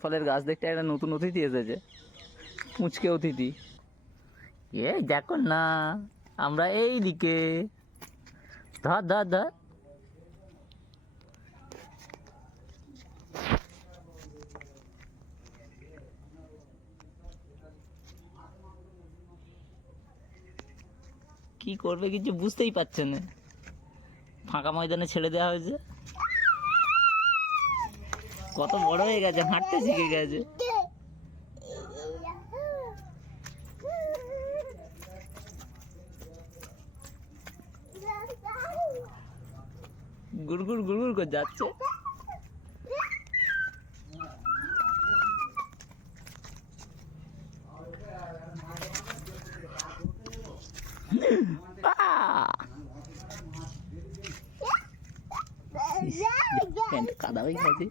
ফলের গাছ দেখতে একটা নতুন অতিথি এসেছে, মুচকে অতিথি। এই দেখো না, আমরা এই দিকে। ধর ধর ধর। কি করবে কিছু বুঝতেই পারছে না, ফাঁকা ময়দানে ছেড়ে দেওয়া হয়েছে। কত বড় হয়ে গেছে, হাঁটতে শিখে গেছে। গুড়গুড় গুড়গুড় করে যাচ্ছে। কাদা হয়ে গেছে।